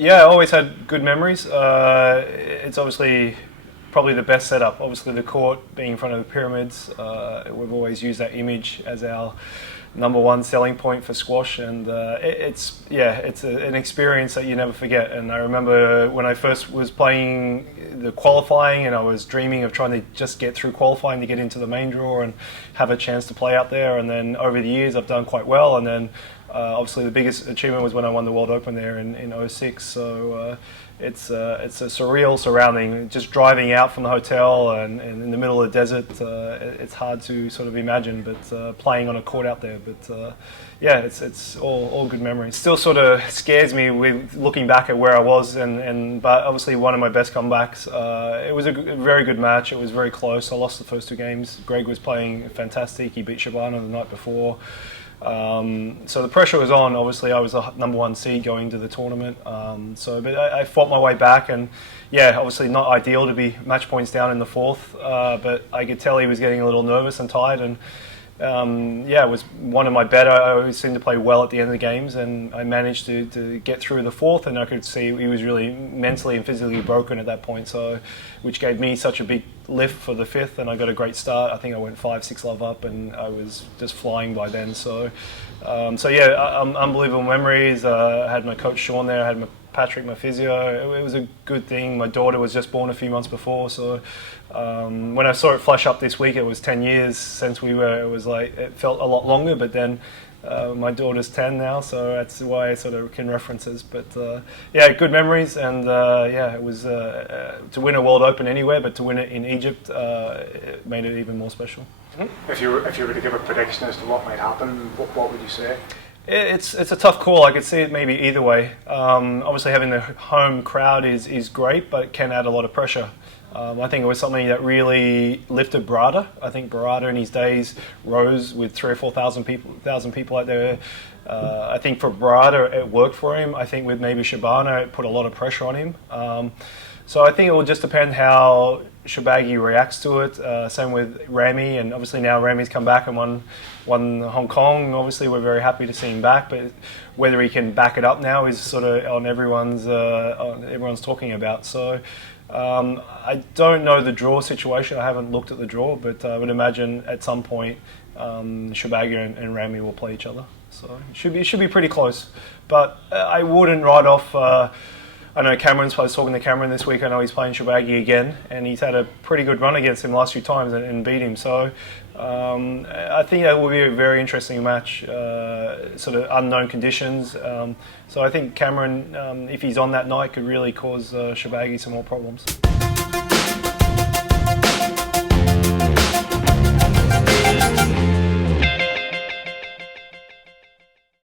Yeah, I always had good memories. It's obviously probably the best setup. Obviously, the court being in front of the pyramids. We've always used that image as our number one selling point for squash, and it's an experience that you never forget. And I remember when I first was playing the qualifying, and I was dreaming of trying to just get through qualifying to get into the main draw and have a chance to play out there. And then over the years, I've done quite well. And then obviously the biggest achievement was when I won the World Open there in '06. So it's a surreal surrounding. Just driving out from the hotel and in the middle of the desert, it's hard to sort of imagine, but playing on a court out there. But yeah, it's all good memories. Still sort of scares me with looking back at where I was, but obviously one of my best comebacks. It was a very good match. It was very close. I lost the first two games. Greg was playing fantastic. He beat Shabana the night before. So the pressure was on. Obviously, I was the number one seed going to the tournament. But I fought my way back, and yeah, obviously not ideal to be match points down in the fourth. But I could tell he was getting a little nervous and tired, and it was one of my better. I always seemed to play well at the end of the games, and I managed to get through the fourth, and I could see he was really mentally and physically broken at that point, which gave me such a big lift for the fifth, and I got a great start. I think I went 5-6 love up, and I was just flying by then. Unbelievable memories. I had my coach Sean there. I had Patrick, my physio. It was a good thing. My daughter was just born a few months before, so when I saw it flash up this week, it was 10 years since we were. It was like it felt a lot longer, but then my daughter's 10 now, so that's why I sort of can references. But good memories, and it was to win a World Open anywhere, but to win it in Egypt, it made it even more special. If you were to give a prediction as to what might happen, what would you say? It's a tough call. I could see it maybe either way. Obviously, having the home crowd is great, but it can add a lot of pressure. I think it was something that really lifted Barada. I think Barada in his days rose with 3,000 or 4,000 people out there. I think for Barada it worked for him. I think with maybe Shabana it put a lot of pressure on him. So I think it will just depend how Shorbagy reacts to it. Same with Ramy, and obviously now Ramy's come back and won Hong Kong. Obviously we're very happy to see him back, but whether he can back it up now is sort of on everyone's talking about. So I don't know the draw situation. I haven't looked at the draw, but I would imagine at some point Shorbagy and Ramy will play each other. So it should be pretty close. But I wouldn't write off. I know I was talking to Cameron this week. I know he's playing Shorbagy again, and he's had a pretty good run against him last few times and beat him. So I think that will be a very interesting match, sort of unknown conditions. So I think Cameron, if he's on that night, could really cause Shorbagy some more problems.